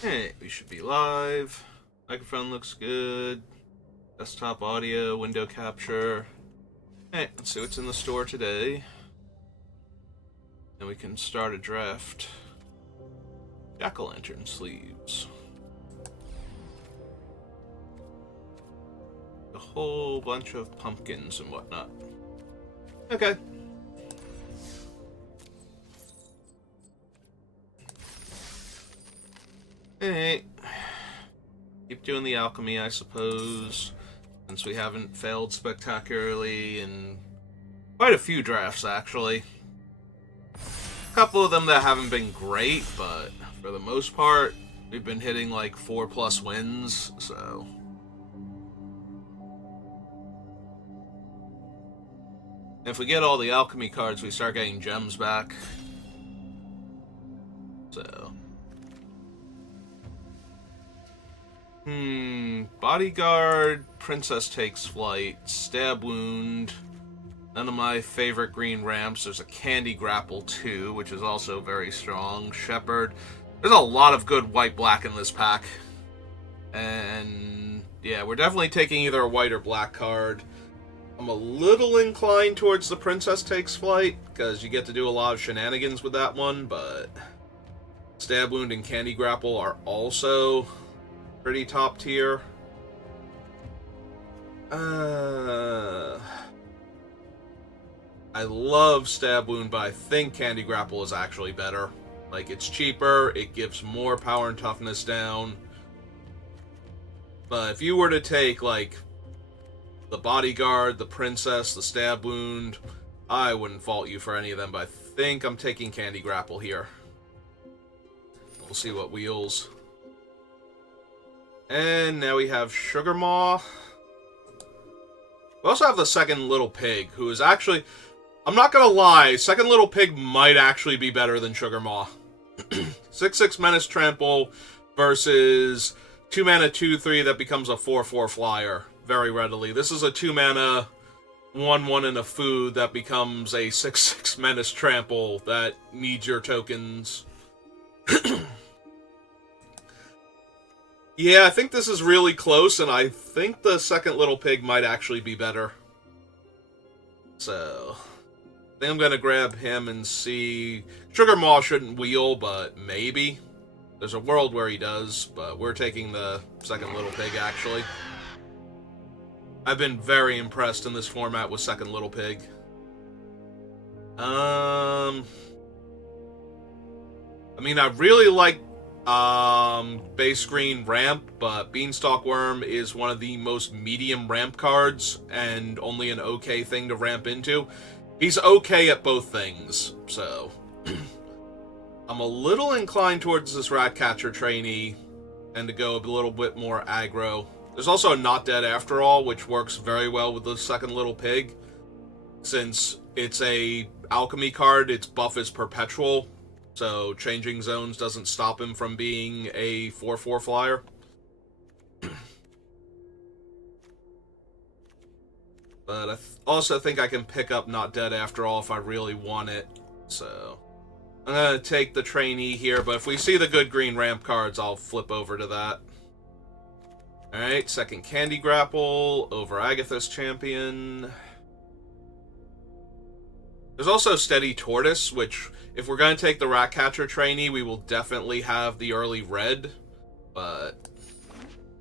Hey, we should be live. Microphone looks good. Desktop audio, window capture. Hey, let's see what's in the store today. And we can start a draft. Jack-o'-lantern sleeves. A whole bunch of pumpkins and whatnot. Okay. Hey. Keep doing the alchemy, I suppose. Since we haven't failed spectacularly in quite a few drafts, actually. A couple of them that haven't been great, but for the most part, we've been hitting like 4+ wins, so. If we get all the alchemy cards, we start getting gems back. So. Bodyguard, Princess Takes Flight, Stab Wound. None of my favorite green ramps. There's a Candy Grapple too, which is also very strong. Shepherd. There's a lot of good white-black in this pack. And yeah, we're definitely taking either a white or black card. I'm a little inclined towards the Princess Takes Flight, because you get to do a lot of shenanigans with that one, but Stab Wound and Candy Grapple are also pretty top tier. I love Stab Wound, but I think Candy Grapple is actually better. Like, it's cheaper, it gives more power and toughness down. But if you were to take, like, the Bodyguard, the Princess, the Stab Wound, I wouldn't fault you for any of them, but I think I'm taking Candy Grapple here. We'll see what wheels. And now we have Sugar Maw. We also have the second Little Pig, who is actually... I'm not gonna lie, second Little Pig might actually be better than Sugar Maw. 6/6 Menace Trample versus 2 mana 2/3 that becomes a 4/4 flyer very readily. This is a 2 mana 1/1 and a food that becomes a 6/6 Menace Trample that needs your tokens. Yeah, I think this is really close, and I think the second Little Pig might actually be better. So, I think I'm going to grab him and see. Sugar Maw shouldn't wheel, but maybe. There's a world where he does, but we're taking the second Little Pig, actually. I've been very impressed in this format with second Little Pig. I mean, I really like base green ramp, but Beanstalk Worm is one of the most medium ramp cards and only an okay thing to ramp into. He's okay at both things, so I'm a little inclined towards this Ratcatcher trainee and to go a little bit more aggro. There's also a Not Dead After All, which works very well with the second Little Pig. Since it's a alchemy card, its buff is perpetual, so changing zones doesn't stop him from being a 4/4 flyer. But I also think I can pick up Not Dead After All if I really want it. So I'm going to take the trainee here, but if we see the good green ramp cards, I'll flip over to that. Alright, second Candy Grapple over Agatha's Champion. There's also Steady Tortoise, which, if we're going to take the Ratcatcher trainee, we will definitely have the early red, but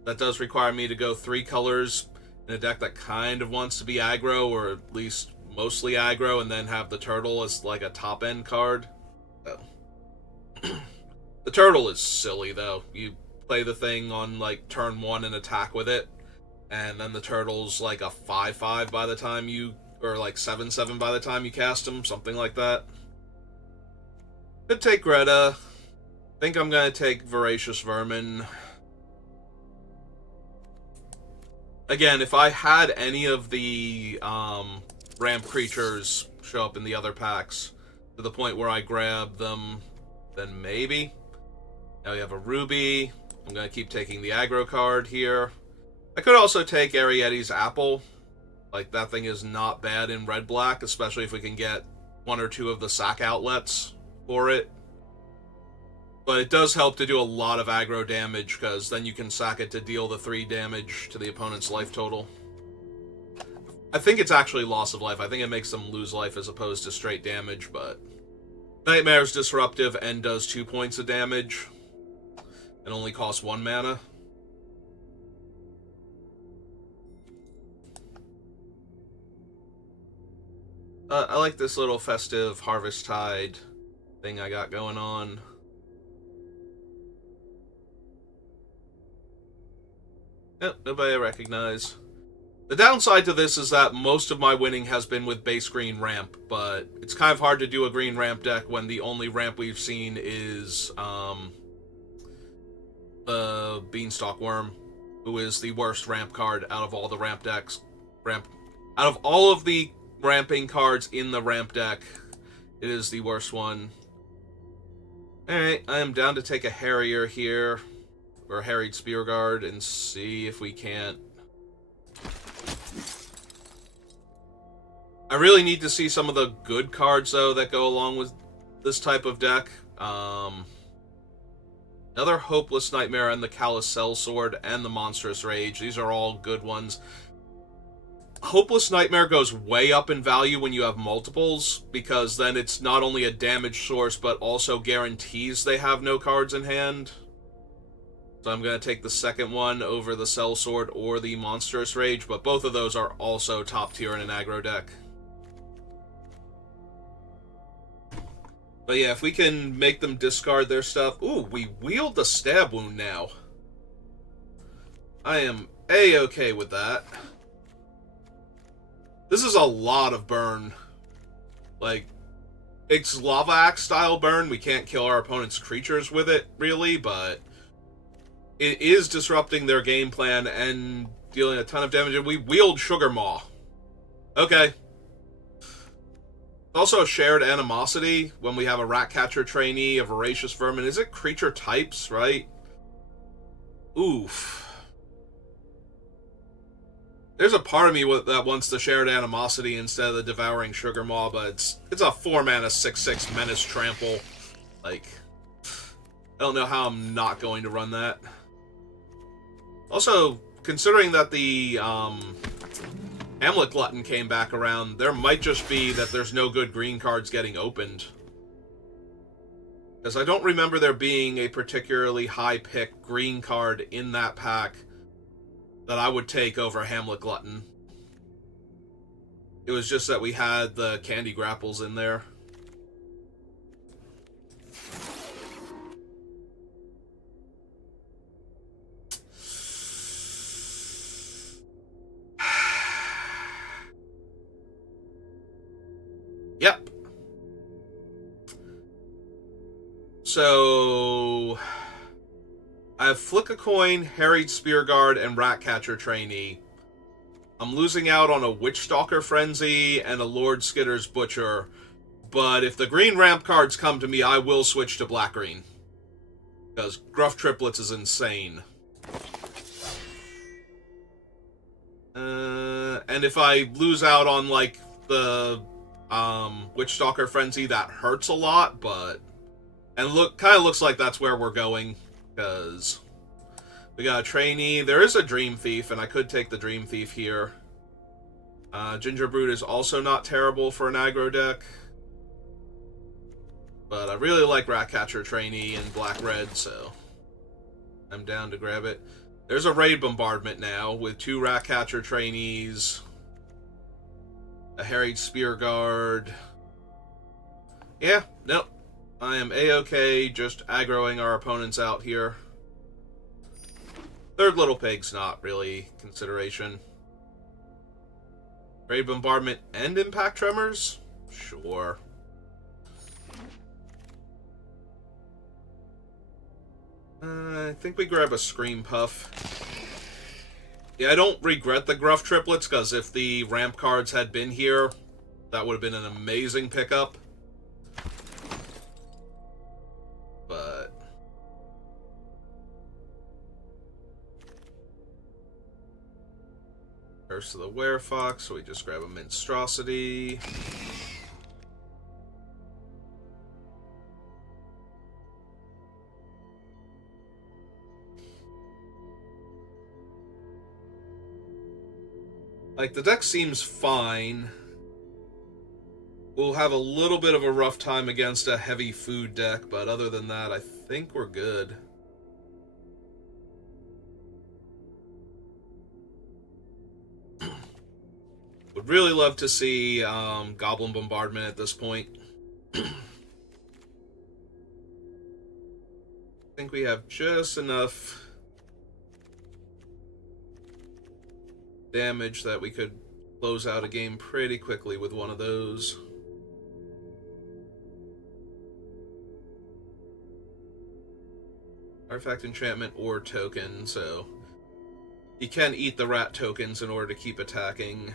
that does require me to go 3 colors in a deck that kind of wants to be aggro, or at least mostly aggro, and then have the turtle as like a top-end card. So. The turtle is silly, though. You play the thing on like turn 1 and attack with it, and then the turtle's like a 5/5 by the time you... or like 7/7 by the time you cast him, something like that. Could take Greta. Think I'm gonna take Voracious Vermin. Again, if I had any of the ramp creatures show up in the other packs to the point where I grab them, then maybe. Now we have a Ruby. I'm gonna keep taking the aggro card here. I could also take Arietti's Apple. Like, that thing is not bad in red-black, especially if we can get 1 or 2 of the sack outlets for it. But it does help to do a lot of aggro damage, because then you can sack it to deal the 3 damage to the opponent's life total. I think it's actually loss of life. I think it makes them lose life as opposed to straight damage, but... Nightmare's disruptive and does 2 points of damage. And only costs 1 mana. I like this little festive Harvesttide thing I got going on. Yep, nobody I recognize. The downside to this is that most of my winning has been with base green ramp, but it's kind of hard to do a green ramp deck when the only ramp we've seen is the Beanstalk Worm, who is the worst ramp card out of all the ramp decks. Out of all of the ramping cards in the ramp deck, it is the worst one. Alright, I am down to take a Harrier here, or a Harried Spearguard, and see if we can't... I really need to see some of the good cards, though, that go along with this type of deck. Another Hopeless Nightmare and the Callous Sellsword and the Monstrous Rage. These are all good ones. Hopeless Nightmare goes way up in value when you have multiples, because then it's not only a damage source, but also guarantees they have no cards in hand. So I'm going to take the second one over the Sellsword or the Monstrous Rage, but both of those are also top tier in an aggro deck. But yeah, if we can make them discard their stuff... Ooh, we wield the Stab Wound now. I am A-okay with that. This is a lot of burn. Like, it's Lava Axe style burn. We can't kill our opponent's creatures with it, really, but it is disrupting their game plan and dealing a ton of damage. And we wield Sugar Maw. Okay. Also a shared animosity when we have a Ratcatcher trainee, a Voracious Vermin. Is it creature types, right? Oof. There's a part of me that wants the shared animosity instead of the Devouring Sugar Maw, but it's a 4-mana 6/6 Menace Trample. Like, I don't know how I'm not going to run that. Also, considering that the Hamlet Glutton came back around, there might just be that there's no good green cards getting opened. Because I don't remember there being a particularly high-pick green card in that pack that I would take over Hamlet Glutton. It was just that we had the Candy Grapples in there. Yep. So I have Flick a Coin, Harried Spearguard, and Ratcatcher trainee. I'm losing out on a Witchstalker Frenzy and a Lord Skitter's Butcher, but if the green ramp cards come to me, I will switch to black-green. Because Gruff Triplets is insane. And if I lose out on, like, the Witchstalker Frenzy, that hurts a lot, but... And kind of looks like that's where we're going, because we got a trainee. There is a Dream Thief, and I could take the Dream Thief here. Gingerbread is also not terrible for an aggro deck. But I really like Ratcatcher trainee and black-red, so I'm down to grab it. There's a Raid Bombardment now, with 2 Ratcatcher trainees, a Harried Spearguard. Yeah, nope. I am A-okay, just aggroing our opponents out here. Third Little Pig's not really consideration. Raid Bombardment and Impact Tremors? Sure. I think we grab a Scream Puff. Yeah, I don't regret the Gruff Triplets, because if the ramp cards had been here, that would have been an amazing pickup. But Curse of the Werefox, so we just grab a Monstrosity. Like, the deck seems fine. We'll have a little bit of a rough time against a heavy food deck, but other than that, I think we're good. Would really love to see Goblin Bombardment at this point. I think we have just enough damage that we could close out a game pretty quickly with one of those. Artifact, enchantment, or token, so he can eat the rat tokens in order to keep attacking.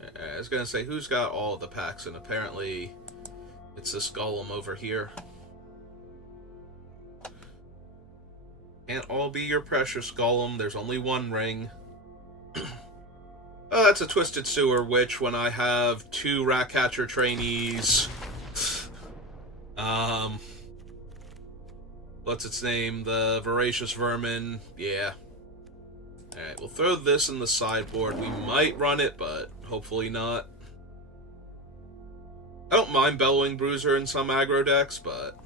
I was gonna say, who's got all of the packs, and apparently it's this golem over here. Can't all be your precious golem. There's only one ring. Oh, that's a Twisted Sewer Witch when I have 2 Ratcatcher trainees. What's its name? The Voracious Vermin. Yeah. Alright, we'll throw this in the sideboard. We might run it, but hopefully not. I don't mind Bellowing Bruiser in some aggro decks, but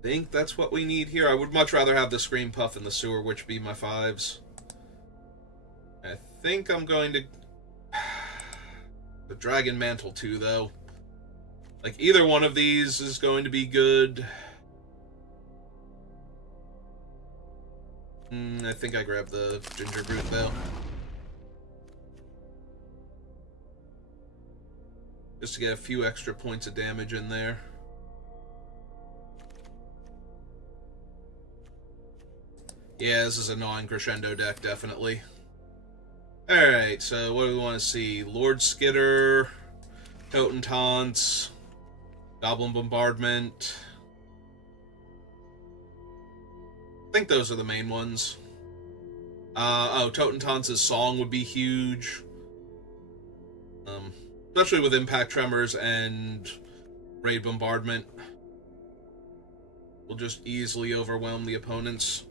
I think that's what we need here. I would much rather have the Scream Puff and the Sewer Witch be my 5s. I think I'm going to the Dragon Mantle too, though. Like, either one of these is going to be good. I think I grabbed the Ginger Brute, though. Just to get a few extra points of damage in there. Yeah, this is a non-crescendo deck, definitely. Alright, so what do we want to see? Lord Skitter, Totem Taunts, Goblin Bombardment. I think those are the main ones. Oh, Totem Taunts' Song would be huge. Especially with Impact Tremors and Raid Bombardment. Will just easily overwhelm the opponents.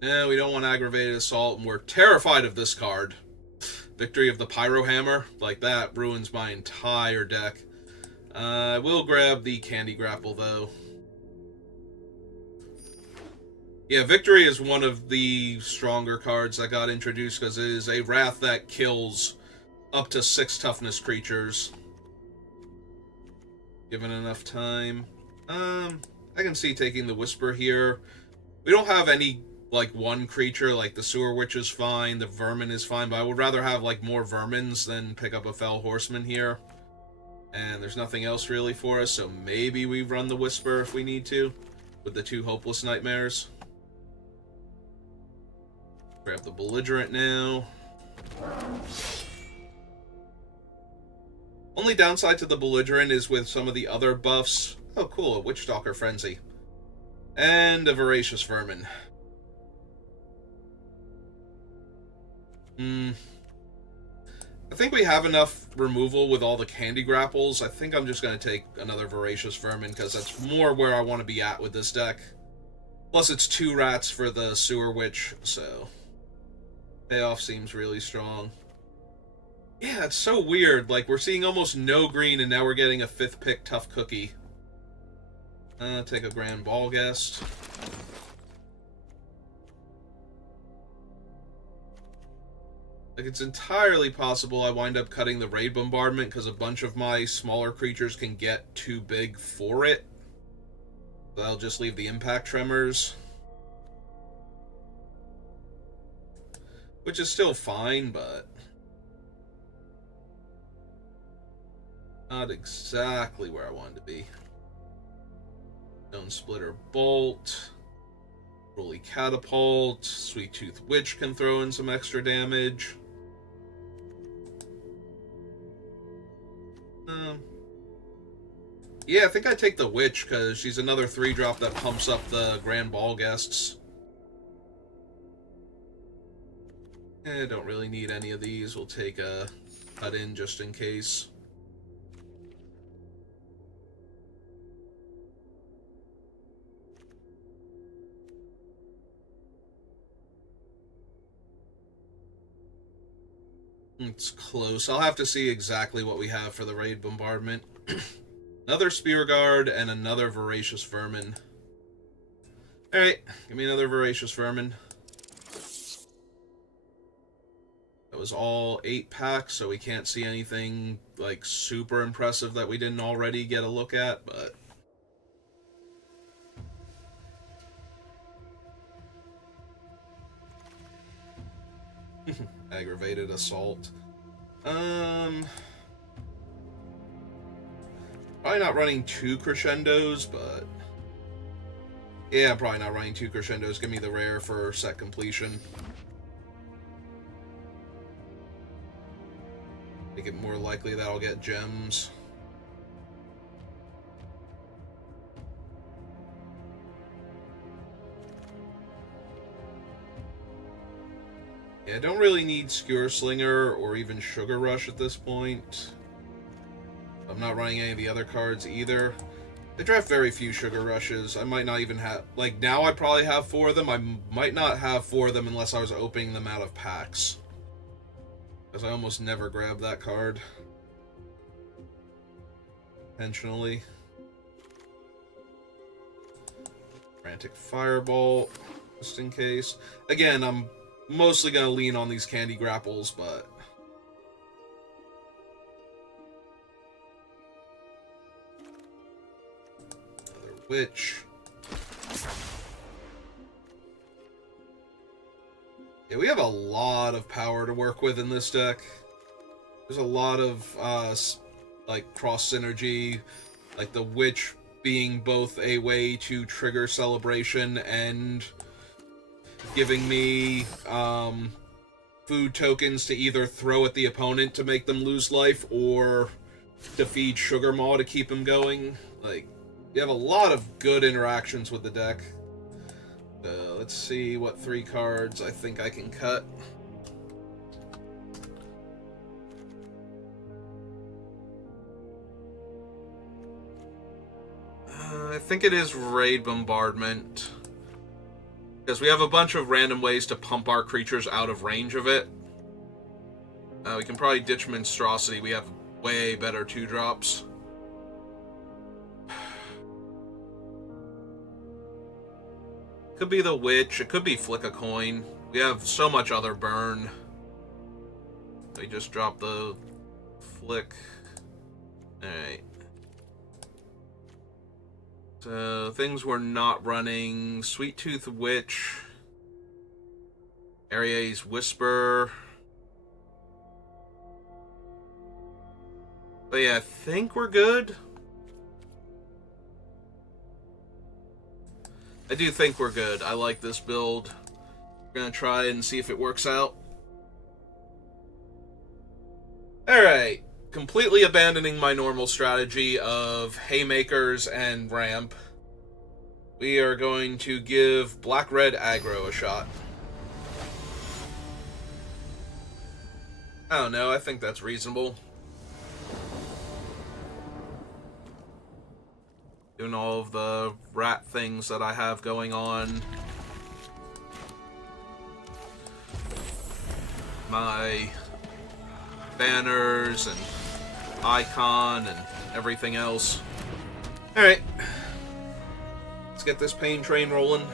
No, we don't want Aggravated Assault, and we're terrified of this card. Victory of the Pyro Hammer. Like, that ruins my entire deck. I will grab the Candy Grapple, though. Yeah, Victory is one of the stronger cards that got introduced, because it is a Wrath that kills up to 6 toughness creatures. Given enough time. I can see taking the Whisper here. We don't have any, like, one creature. Like, the Sewer Witch is fine, the Vermin is fine, but I would rather have, like, more Vermins than pick up a Fell Horseman here. And there's nothing else really for us, so maybe we run the Whisper if we need to, with the 2 Hopeless Nightmares. Grab the Belligerent now. Only downside to the Belligerent is with some of the other buffs. Oh, cool, a Witchstalker Frenzy. And a Voracious Vermin. I think we have enough removal with all the Candy Grapples. I think I'm just going to take another Voracious Vermin, because that's more where I want to be at with this deck. Plus, it's 2 rats for the Sewer Witch, so payoff seems really strong. Yeah, it's so weird. Like, we're seeing almost no green, and now we're getting a 5th pick Tough Cookie. Take a Grand Ball Guest. Like, it's entirely possible I wind up cutting the Raid Bombardment because a bunch of my smaller creatures can get too big for it. So I'll just leave the Impact Tremors. Which is still fine, but not exactly where I wanted to be. Stone Splitter Bolt. Rolly Catapult. Sweet Tooth Witch can throw in some extra damage. Yeah, I think I take the Witch, because she's another 3-drop that pumps up the Grand Ball guests. Don't really need any of these. We'll take a cut in just in case. It's close. I'll have to see exactly what we have for the Raid Bombardment. Another Spear Guard and another Voracious Vermin. Alright, give me another Voracious Vermin. That was all 8 packs, so we can't see anything, like, super impressive that we didn't already get a look at, but... Aggravated Assault. Probably not running 2 Crescendos, but... Yeah, probably not running 2 Crescendos. Give me the rare for set completion. Make it more likely that I'll get gems. Yeah, I don't really need Skewer Slinger or even Sugar Rush at this point. I'm not running any of the other cards either. I draft very few Sugar Rushes. I might not even have... Like, now I probably have 4 of them. I might not have 4 of them unless I was opening them out of packs. Because I almost never grab that card. Intentionally. Frantic Firebolt, just in case. Again, I'm mostly going to lean on these Candy Grapples, but... Another Witch. Yeah, we have a lot of power to work with in this deck. There's a lot of, like, cross-synergy, like the Witch being both a way to trigger Celebration and giving me, food tokens to either throw at the opponent to make them lose life, or to feed Sugar Maw to keep him going. Like, you have a lot of good interactions with the deck. Let's see what 3 cards I think I can cut. I think it is Raid Bombardment. Because we have a bunch of random ways to pump our creatures out of range of it. We can probably ditch Monstrosity. We have way better 2-drops. Could be the Witch. It could be Flick a Coin. We have so much other burn. We just drop the Flick. Alright. So, things we're not running. Sweet Tooth Witch. Aria's Whisper. But yeah, I think we're good. I do think we're good. I like this build. We're gonna try and see if it works out. Alright. Completely abandoning my normal strategy of Haymakers and Ramp. We are going to give Black-Red Aggro a shot. I don't know. I think that's reasonable. Doing all of the rat things that I have going on. My banners and icon and everything else. Alright. Let's get this pain train rolling.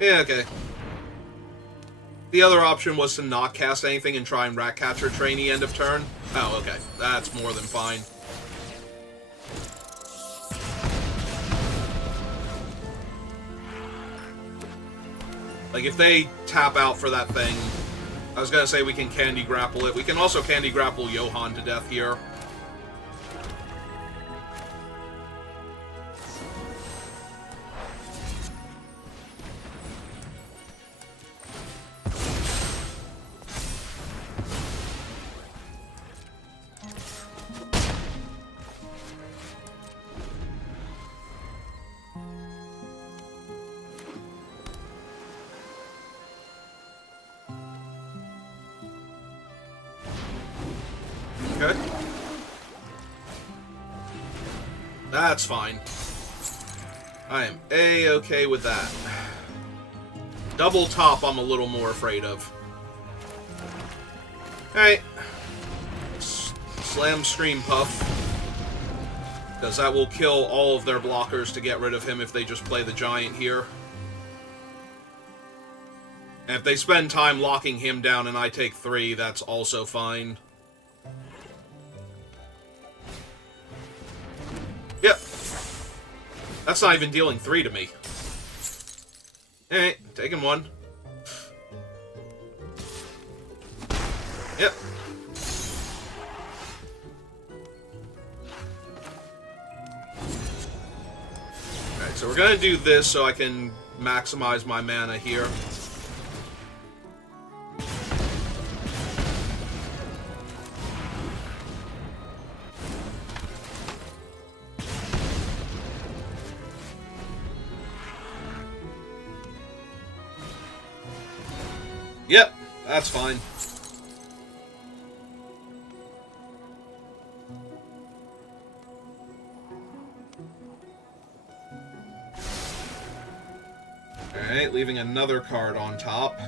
Yeah, okay. The other option was to not cast anything and try and Ratcatcher Trainee end of turn. Oh, okay. That's more than fine. Like, if they tap out for that thing, I was gonna say we can Candy Grapple it. We can also Candy Grapple Johan to death here. Okay. That's fine. I am A-okay with that. Double top I'm a little more afraid of. Alright. Slam Scream Puff. Because that will kill all of their blockers to get rid of him if they just play the Giant here. And if they spend time locking him down and I take 3, that's also fine. Yep. That's not even dealing 3 to me. Alright, taking 1. Yep. Alright, so we're gonna do this so I can maximize my mana here. Yep, that's fine. Alright, leaving another card on top.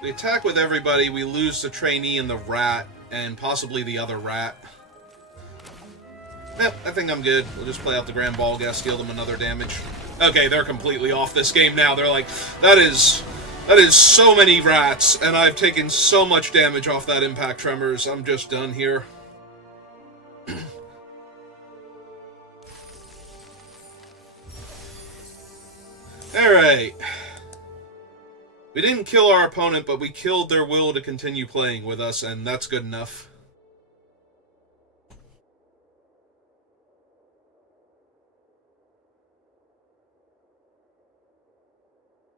We attack with everybody, we lose the trainee and the rat, and possibly the other rat. Yep, I think I'm good. We'll just play out the Grand Ball Gas, deal them another damage. Okay, they're completely off this game now. They're like, that is so many rats, and I've taken so much damage off that Impact Tremors. I'm just done here. Alright. We didn't kill our opponent, but we killed their will to continue playing with us, and that's good enough.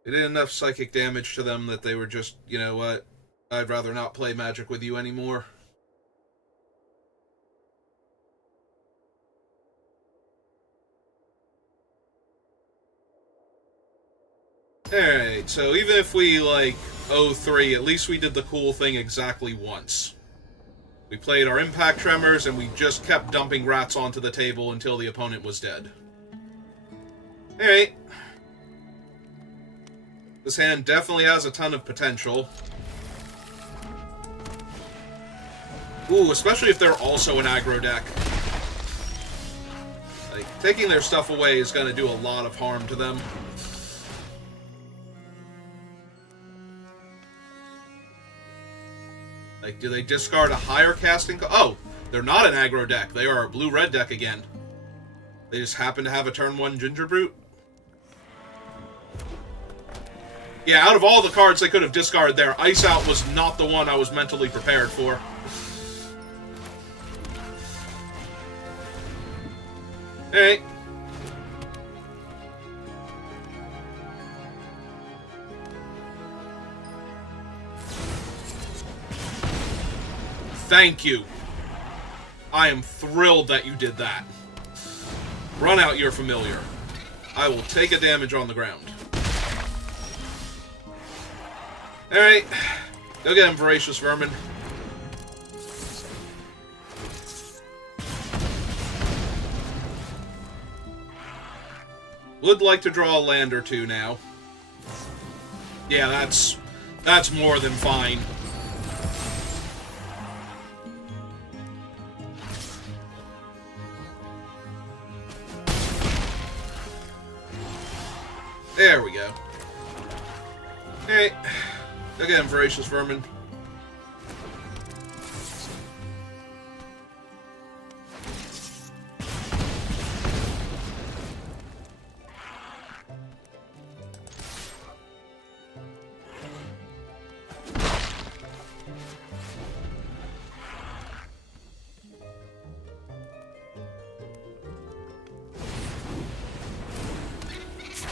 We did enough psychic damage to them that they were just, you know what, I'd rather not play Magic with you anymore. Alright, so even if we, like, 0-3, at least we did the cool thing exactly once. We played our Impact Tremors, and we just kept dumping rats onto the table until the opponent was dead. Alright. This hand definitely has a ton of potential. Ooh, especially if they're also an aggro deck. Like, taking their stuff away is going to do a lot of harm to them. Like, do they discard a higher casting? Oh, they're not an aggro deck. They are a blue-red deck again. They just happen to have a turn 1 Ginger Brute. Yeah, out of all the cards they could have discarded there, Ice Out was not the one I was mentally prepared for. Alright. Thank you. I am thrilled that you did that. Run out your familiar. I will take a damage on the ground. Alright. Go get him, Voracious Vermin. Would like to draw a land or two now. Yeah, that's more than fine. There we go. Alright. Go get him, Voracious Vermin.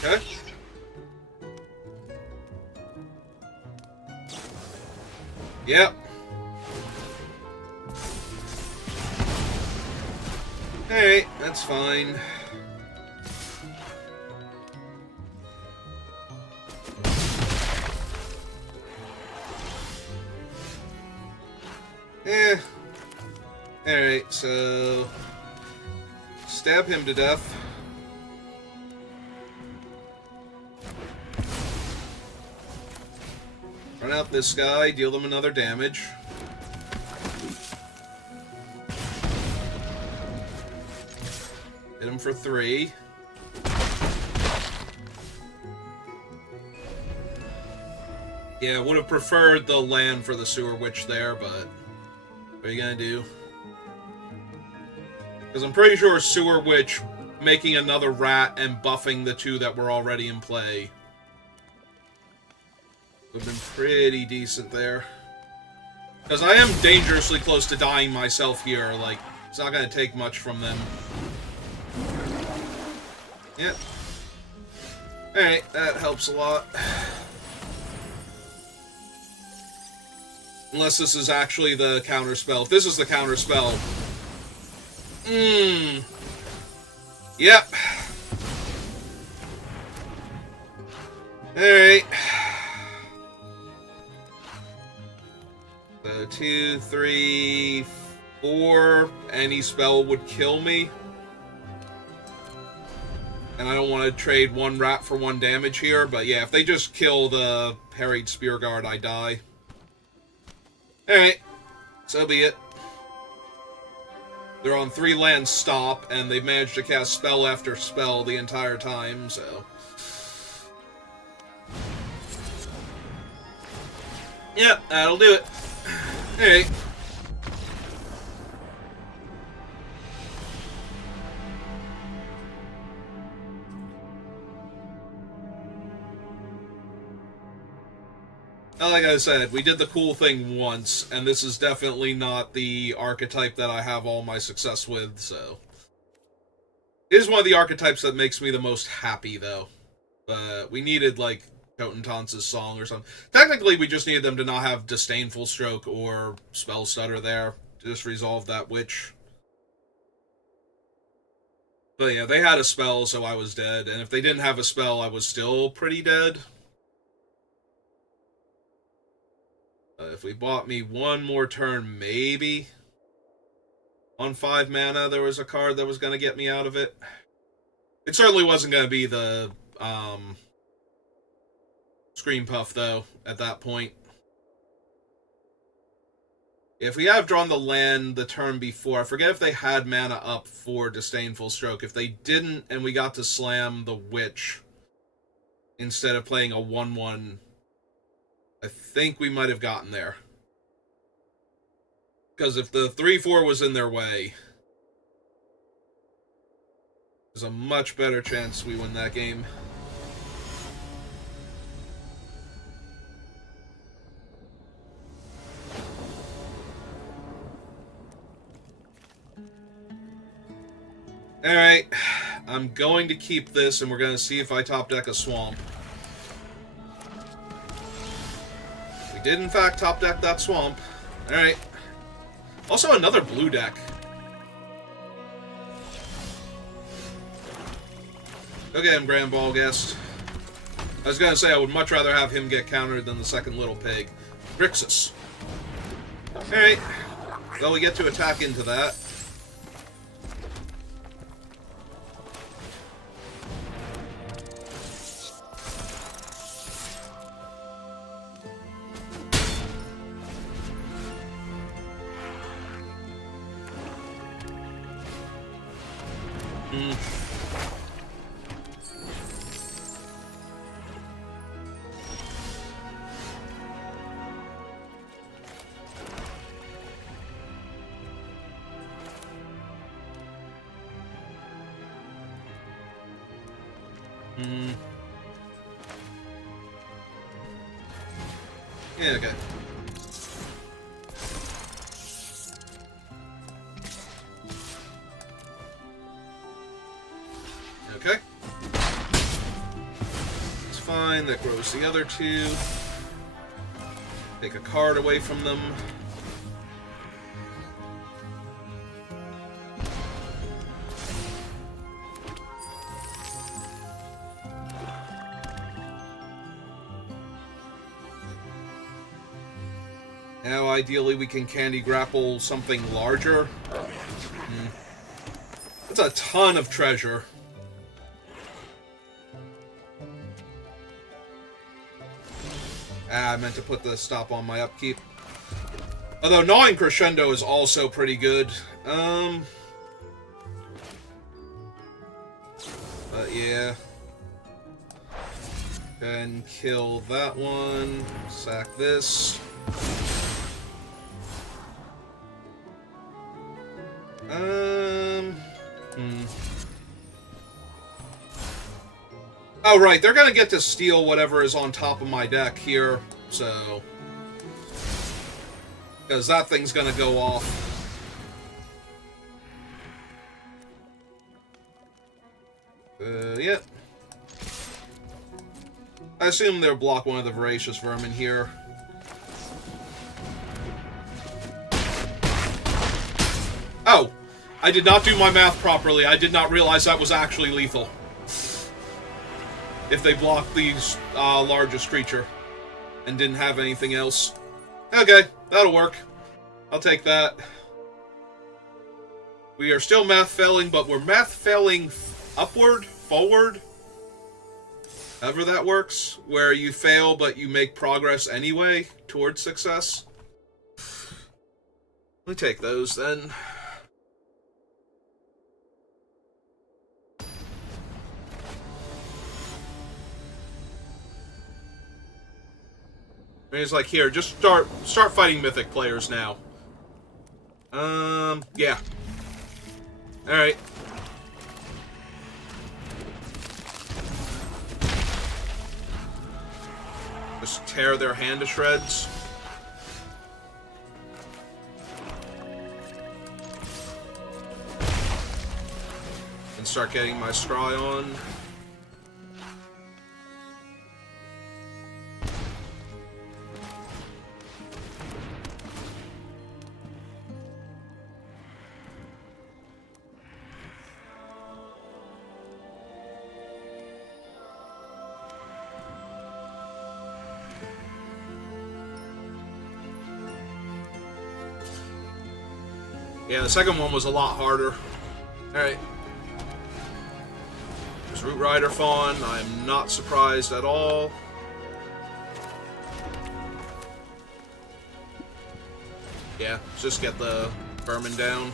Okay. Yep. Alright, that's fine. Alright, so... stab him to death. Run out this guy, deal them another damage. Hit him for 3. Yeah, would have preferred the land for the Sewer Witch there, but what are you gonna do? Because I'm pretty sure Sewer Witch making another rat and buffing the 2 that were already in play would have been pretty decent there. Because I am dangerously close to dying myself here, like, it's not gonna take much from them. Yep. Alright, that helps a lot. Unless this is actually the counter spell. If this is the counter spell... Yep. Alright. So 2, 3, 4. Any spell would kill me. And I don't want to trade 1 rat for 1 damage here, but yeah, if they just kill the Harried Spear Guard, I die. Alright, so be it. They're on 3 lands stop, and they've managed to cast spell after spell the entire time, so... Yep, that'll do it. Alright. Like I said, we did the cool thing once, and this is definitely not the archetype that I have all my success with, so... It is one of the archetypes that makes me the most happy, though. But we needed, like, Jotuntaun's song or something. Technically, we just needed them to not have Disdainful Stroke or Spell Stutter there to just resolve that witch. But yeah, they had a spell, so I was dead, and if they didn't have a spell, I was still pretty dead. If we bought me 1 more turn, maybe. On 5 mana, there was a card that was going to get me out of it. It certainly wasn't going to be the Scream Puff, though, at that point. If we have drawn the land the turn before, I forget if they had mana up for Disdainful Stroke. If they didn't, and we got to slam the Witch instead of playing a 1/1... I think we might have gotten there. Because if the 3/4 was in their way, there's a much better chance we win that game. Alright, I'm going to keep this, and we're going to see if I top deck a Swamp. We did, in fact, top deck that Swamp. Alright. Also, another blue deck. Okay, I'm Grand Ball Guest. I was gonna say, I would much rather have him get countered than the second little pig. Grixis. Alright. Well, we get to attack into that. Yeah, okay. Okay. fine. That grows the other two. Take a card away from them. Now, ideally, we can candy grapple something larger. That's a ton of treasure. I meant to put the stop on my upkeep. Although Gnawing Crescendo is also pretty good. But yeah. And kill that one. Sack this. Oh, right, they're gonna get to steal whatever is on top of my deck here, so... Because that thing's gonna go off. Yep. I assume they'll block one of the Voracious Vermin here. Oh! I did not do my math properly. I did not realize that was actually lethal. If they blocked the largest creature and didn't have anything else. Okay, that'll work. I'll take that. We are still math failing, but we're math failing upward, forward. However that works, where you fail but you make progress anyway towards success. Let me take those then. And he's like, here, just start fighting Mythic players now. Yeah. Alright. Just tear their hand to shreds. And start getting my scry on. Yeah, the second one was a lot harder. Alright. There's Root Rider Fawn. I'm not surprised at all. Yeah, just get the vermin down.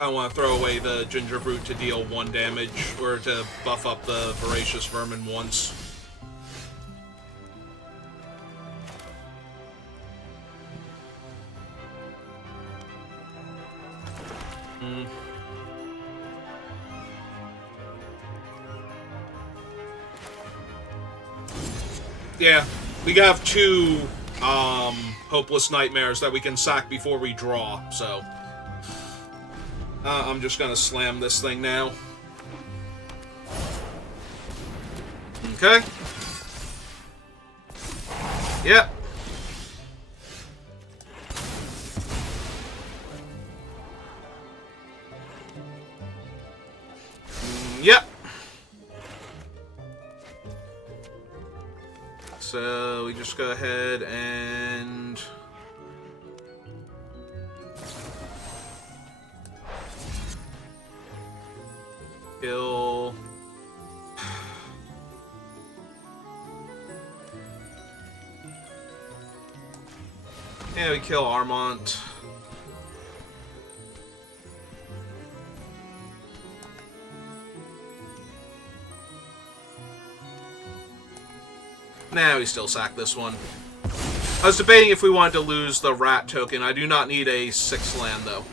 I want to throw away the Ginger Brute to deal 1 damage, or to buff up the Voracious Vermin once. Yeah, we have 2 Hopeless Nightmares that we can sack before we draw, so... I'm just gonna slam this thing now. Okay. Yep. Yep. So we just go ahead and kill. Yeah, we kill Armont. Nah, we still sack this one. I was debating if we wanted to lose the rat token. I do not need a 6 land, though.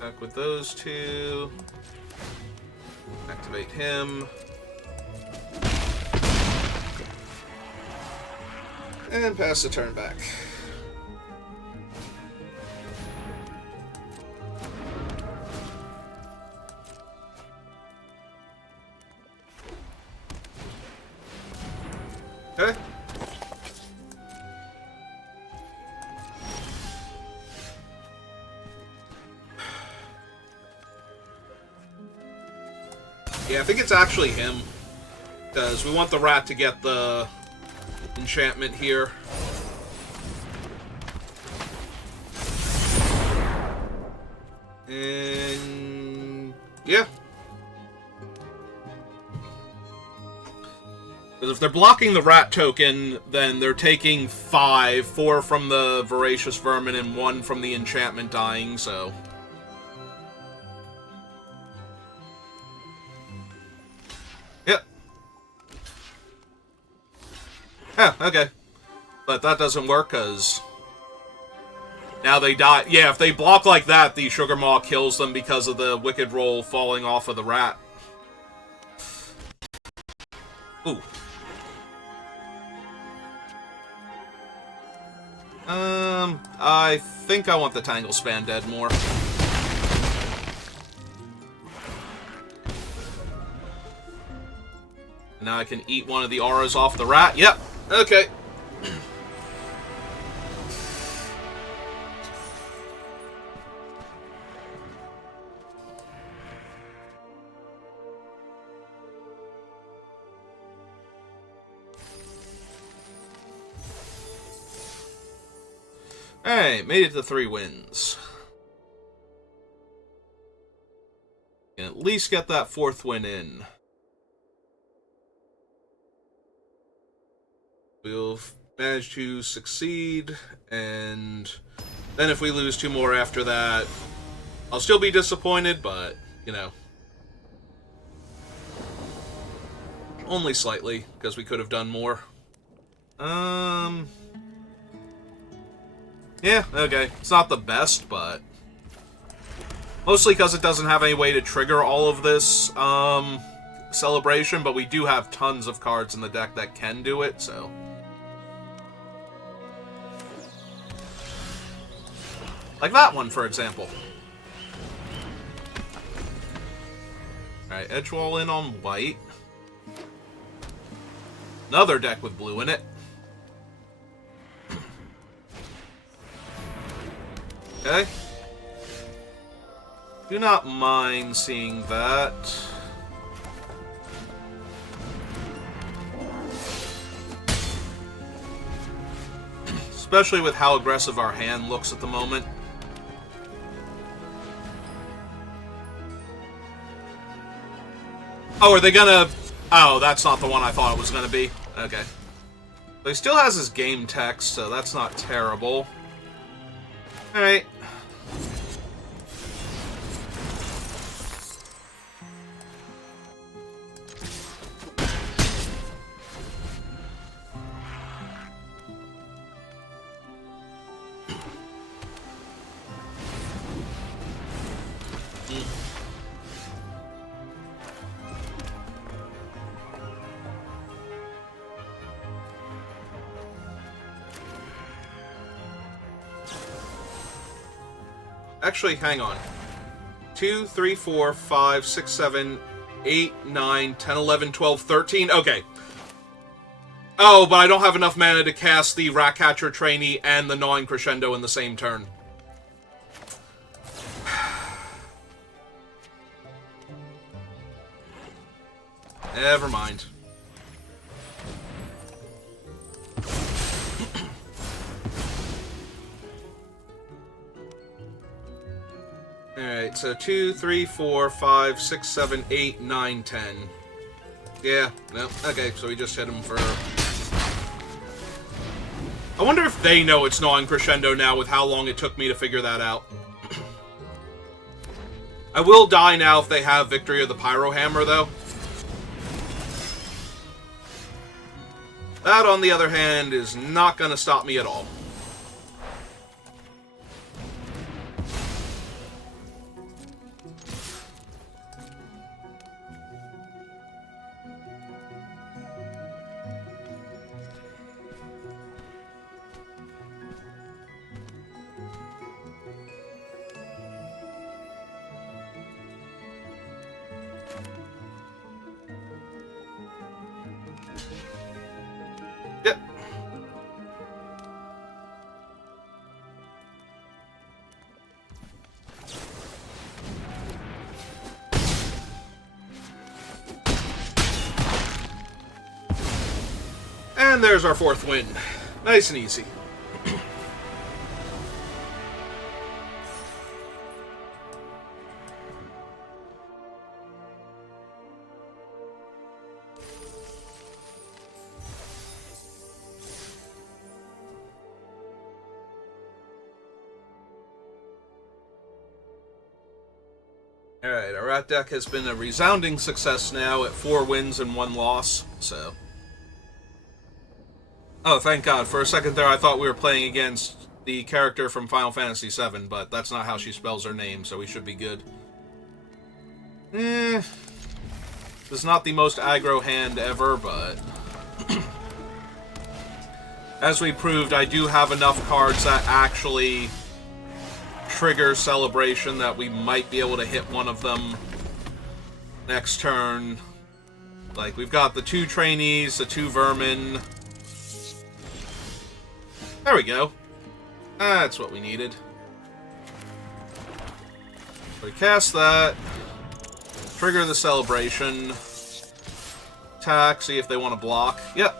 Back with those 2. Activate him. And pass the turn back. Okay. Yeah, I think it's actually him. Because we want the rat to get the enchantment here. And... yeah. Because if they're blocking the rat token, then they're taking 5, 4 from the Voracious Vermin and 1 from the enchantment dying, so... yep. Yeah, okay. But that doesn't work, because... now they die. Yeah, if they block like that, the Sugar Maw kills them because of the Wicked Roll falling off of the rat. Ooh. I think I want the Tangle Span dead more. Now I can eat one of the auras off the rat. Yep. Okay. Alright, made it to 3 wins. Can at least get that 4th win in. We'll manage to succeed, and then if we lose 2 more after that, I'll still be disappointed, but, you know. Only slightly, because we could have done more. Yeah, okay. It's not the best, but... mostly because it doesn't have any way to trigger all of this, celebration, but we do have tons of cards in the deck that can do it, so... like that one, for example. Alright, Edgewall in on white. Another deck with blue in it. Okay. Do not mind seeing that. Especially with how aggressive our hand looks at the moment. Oh, are they gonna... oh, that's not the one I thought it was gonna be. Okay. But he still has his game text, so that's not terrible. Alright. Actually, hang on. 2, 3, 4, 5, 6, 7, 8, 9, 10, 11, 12, 13. Okay. Oh, but I don't have enough mana to cast the Ratcatcher Trainee and the Gnawing Crescendo in the same turn. Never mind. Alright, so 2, 3, 4, 5, 6, 7, 8, 9, 10. Yeah, no, okay, so we just hit him for... I wonder if they know it's Gnawing Crescendo now with how long it took me to figure that out. I will die now if they have Victory of the Pyro Hammer, though. That, on the other hand, is not going to stop me at all. And there's our 4th win. Nice and easy. Alright, our rat deck has been a resounding success now at 4 wins and 1 loss, so... Oh, thank God. For a second there, I thought we were playing against the character from Final Fantasy VII, but that's not how she spells her name, so we should be good. This is not the most aggro hand ever, but... As we proved, I do have enough cards that actually trigger Celebration that we might be able to hit one of them next turn. Like, we've got the 2 trainees, the 2 vermin... There we go. That's what we needed. So we cast that. Trigger the Celebration. Attack, see if they want to block. Yep.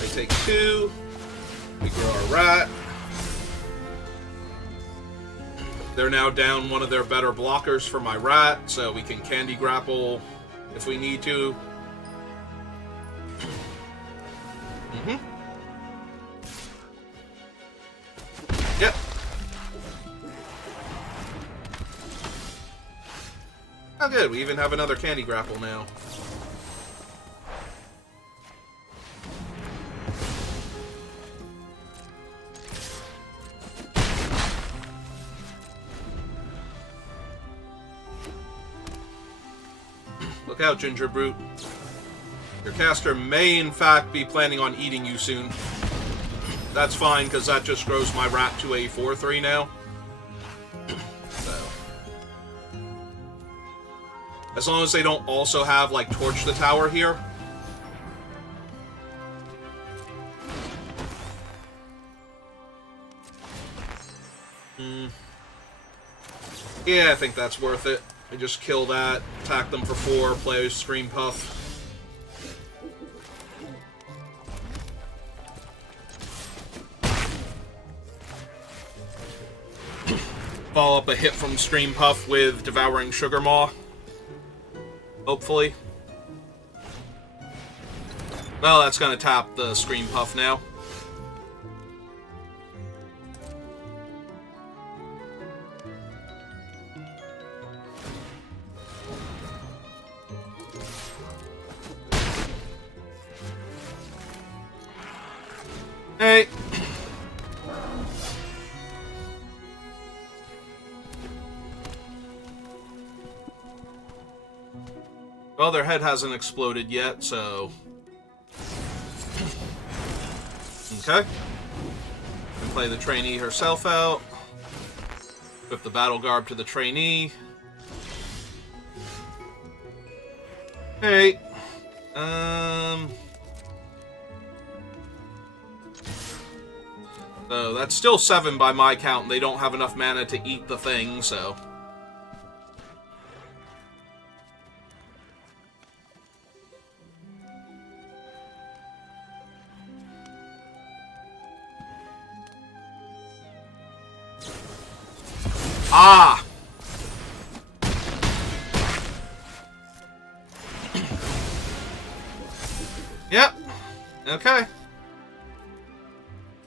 They take 2. We grow our rat. They're now down one of their better blockers for my rat, so we can candy grapple if we need to. Yep. Oh good, we even have another candy grapple now. Look out, Ginger Brute. Your caster may in fact be planning on eating you soon. That's fine, because that just grows my rat to a 4/3 now. So. As long as they don't also have, like, Torch the Tower here. Yeah, I think that's worth it. We just kill that, attack them for 4, play Scream Puff. Follow up a hit from Scream Puff with Devouring Sugar Maw. Hopefully. Well, that's going to tap the Scream Puff now. Hey. Well, their head hasn't exploded yet, so... Okay. And play the trainee herself out. Equip the battle garb to the trainee. Hey. So, that's still 7 by my count, and they don't have enough mana to eat the thing, so... Ah! Yep. Okay.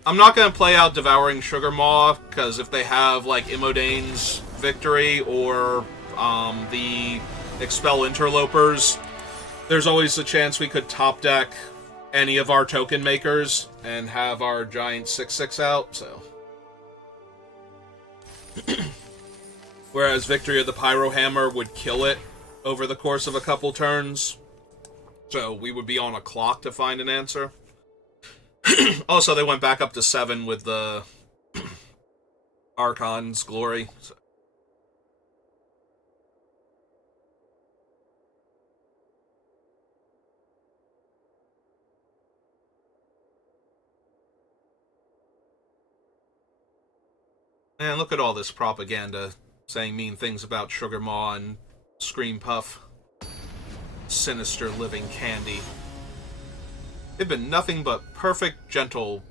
I'm not going to play out Devouring Sugar Maw, because if they have, like, Imodane's Victory or the Expel Interlopers, there's always a chance we could top deck any of our token makers and have our giant 6/6 out, so... Whereas Victory of the Pyro Hammer would kill it over the course of a couple turns. So we would be on a clock to find an answer. Also, they went back up to 7 with the Archon's Glory. So. Man, look at all this propaganda saying mean things about Sugar Maw and Scream Puff. Sinister living candy. They've been nothing but perfect, gentle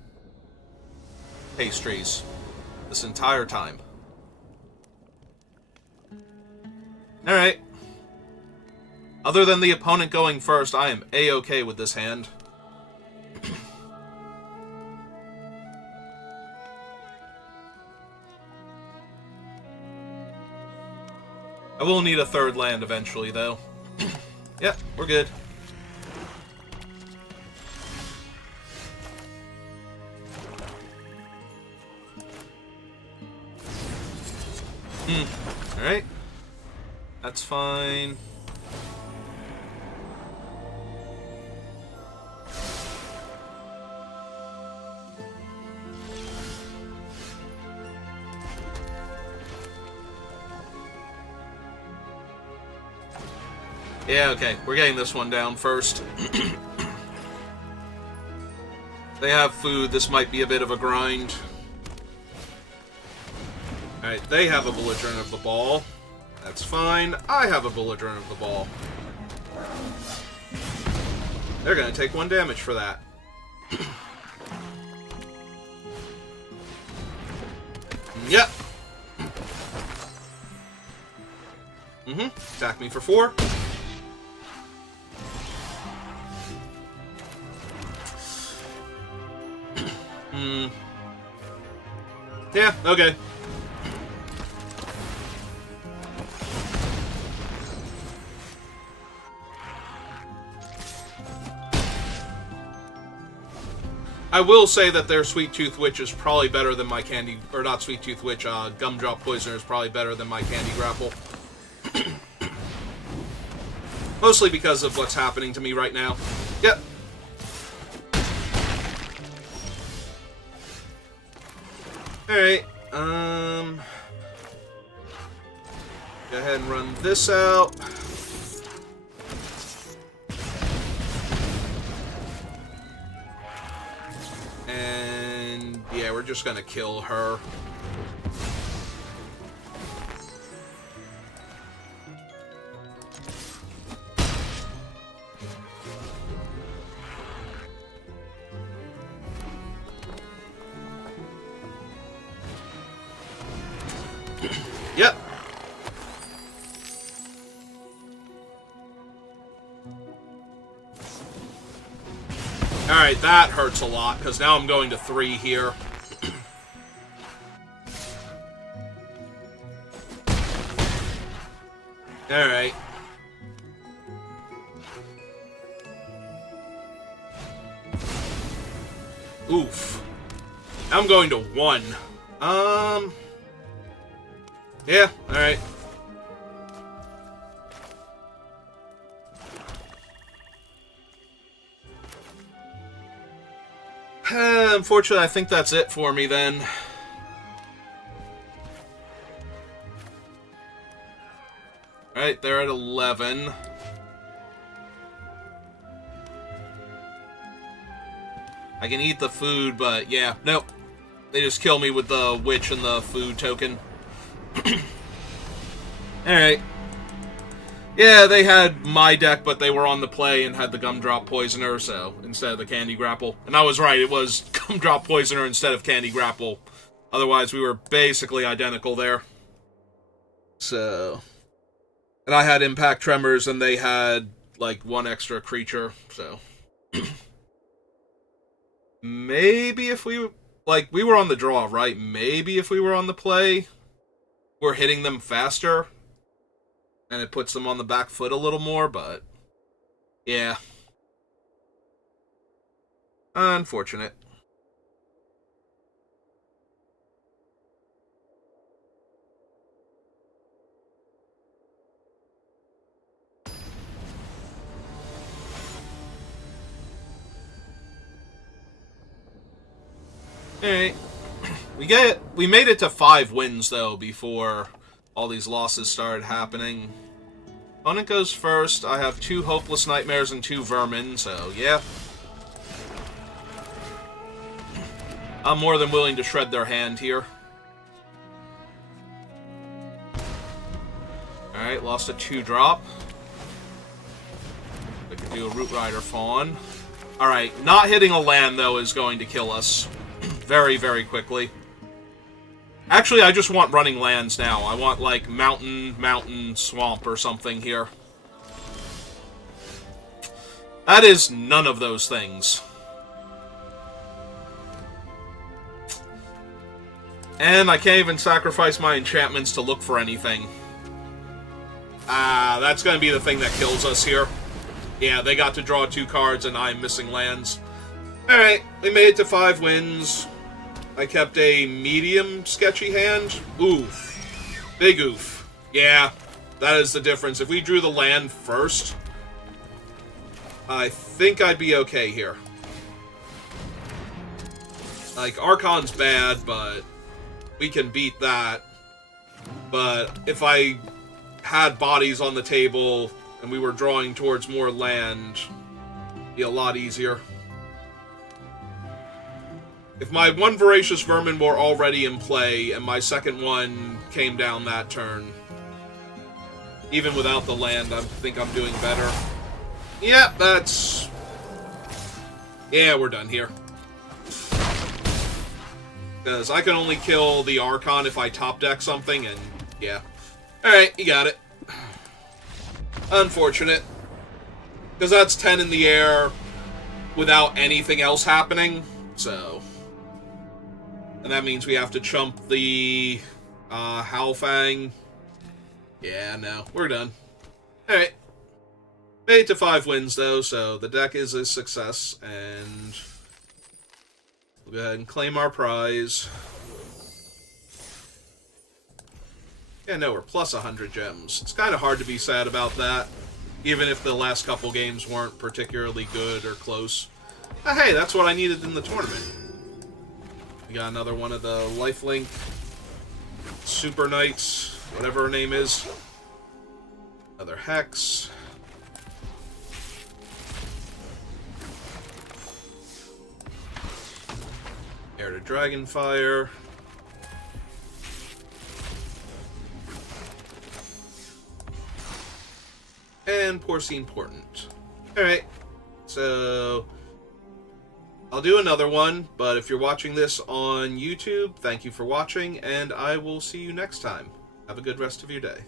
pastries this entire time. Alright. Other than the opponent going first, I am A-okay with this hand. I will need a third land eventually, though. Yep, we're good. Alright. That's fine. Yeah, okay. We're getting this one down first. They have food. This might be a bit of a grind. Alright, they have a belligerent of the ball. That's fine. I have a belligerent of the ball. They're gonna take 1 damage for that. Yep. Attack me for 4. Yeah, okay. I will say that their Sweet Tooth Witch is probably better than my Candy... Or not Sweet Tooth Witch, Gumdrop Poisoner is probably better than my Candy Grapple. Mostly because of what's happening to me right now. Yep. Alright, go ahead and run this out. And yeah, we're just gonna kill her. Yep. Alright, that hurts a lot, because now I'm going to 3 here. Alright. Oof. Now I'm going to 1. Yeah, alright. Unfortunately, I think that's it for me then. Alright, they're at 11. I can eat the food, but yeah, nope. They just kill me with the witch and the food token. Alright. Yeah, they had my deck, but they were on the play and had the Gumdrop Poisoner, so instead of the Candy Grapple. And I was right, it was Gumdrop Poisoner instead of Candy Grapple. Otherwise, we were basically identical there. So... And I had Impact Tremors, and they had, like, 1 extra creature, so... Maybe if we... Like, we were on the draw, right? Maybe if we were on the play, we're hitting them faster, and it puts them on the back foot a little more, but... Yeah. Unfortunate. Alright. We made it to 5 wins, though, before all these losses started happening. Opponent goes first. I have 2 Hopeless Nightmares and 2 Vermin, so yeah. I'm more than willing to shred their hand here. Alright, lost a 2-drop. I could do a Root Rider Fawn. Alright, not hitting a land, though, is going to kill us very, very quickly. Actually, I just want running lands now. I want, like, mountain, swamp, or something here. That is none of those things. And I can't even sacrifice my enchantments to look for anything. Ah, that's going to be the thing that kills us here. Yeah, they got to draw 2 cards and I'm missing lands. Alright, we made it to 5 wins. I kept a medium sketchy hand. Oof. Big oof. Yeah, that is the difference. If we drew the land first, I think I'd be okay here. Like, Archon's bad, but we can beat that. But if I had bodies on the table and we were drawing towards more land, it'd be a lot easier. If my one Voracious Vermin were already in play and my second one came down that turn, even without the land, I think I'm doing better. Yeah, that's... Yeah, we're done here. Because I can only kill the Archon if I top deck something, and yeah. Alright, you got it. Unfortunate. Because that's 10 in the air without anything else happening, so... And that means we have to chump the Howlfang. Yeah, no, we're done. Alright. Made it to 5 wins, though, so the deck is a success, and... We'll go ahead and claim our prize. Yeah, no, we're plus 100 gems. It's kind of hard to be sad about that, even if the last couple games weren't particularly good or close. But hey, that's what I needed in the tournament. We got another one of the Lifelink Super Knights, whatever her name is. Another Hex. Heir to Dragonfire. And Porcine Portent. Alright, so I'll do another one, but if you're watching this on YouTube, thank you for watching, and I will see you next time. Have a good rest of your day.